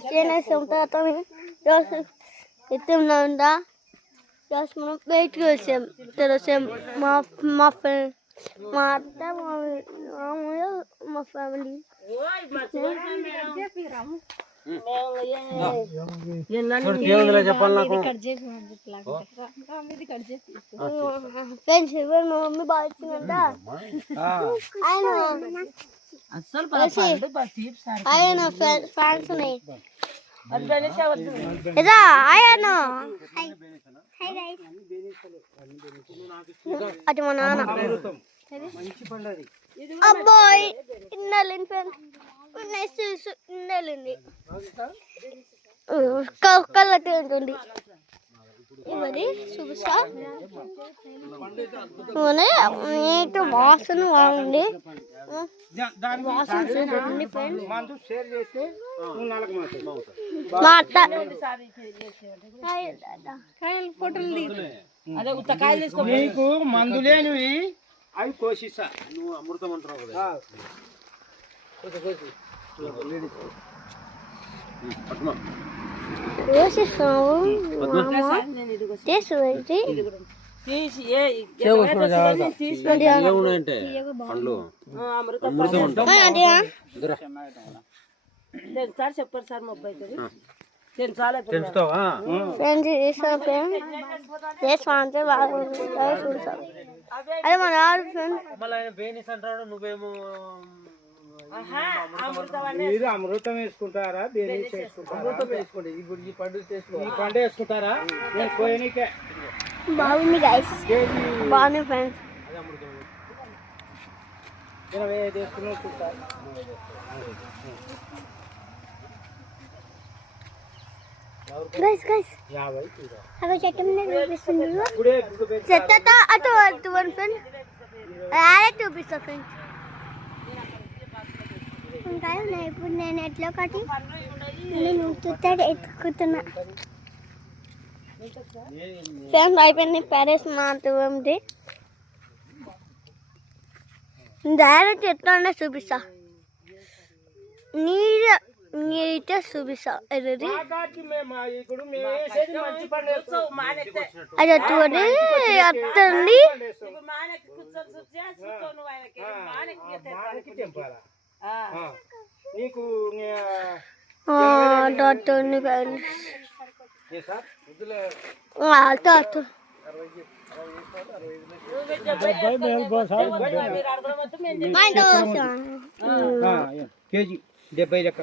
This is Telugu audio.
Tiene senta também. Eu tenho nada. Eu acho que não veio que eu sei. Ter ser uma friend. Uma family. చెప్పాలి నాకు ఫ్రెండ్స్ ఎవరు మా మమ్మీ బాగా ఇచ్చిందంట ఆయన ఫ్యాన్స్ ఉన్నాయి ఇదా ఆయన అది మా నాన్న అబ్బాయి ఇన్నెళ్ళింది ఫ్రెండ్స్ ఇన్నెళ్ళింది కళ్ళతో ఉంటుంది ఇవన్నీ చూపిస్తా నీట్ వాసన బాగుంది వాసన చూడండి ఫ్రెండ్స్ మా అత్త నీకు మందులేనివి అవి కోసిస్తా నువ్వు అమృతం అంటున్నావు కదా కోసిస్తావు ఏమున్నాయంటే పండ్లు అమృతం చెప్పారు సార్ మొబ్బై తెలుస్తావా అదే మన మళ్ళీ బేనిస్ అంటాడు నువ్వేమో మీరు అమృతం వేసుకుంటారా బేనీస్ వేసుకుంటారా ఇప్పుడు ఈ పండు వేసుకుంటారా నేను పోయానికే బాగుంది గైస్ బాగుంది ఫ్రెండ్స్ గైస్ అవి చెట్టు మీద చూపిస్తుంది చెత్తతో అటు వన్ ఫ్రెండ్ అదే చూపిస్తా ఫ్రెండ్స్ ఉంటాయి ఇప్పుడు నేను ఎట్లా ఒకటి నేను తుత్తడి ఎత్తుకుతున్నా ఫ్రెండ్స్ అయిపోయింది ప్యారెస్ మాత్రమే డైరెక్ట్ ఎట్లా అంటే చూపిస్తా నీటే చూపిస్తా అది అటువంటి అత్తండి నీకు డాక్టర్ని కేజీ 70 లెక్క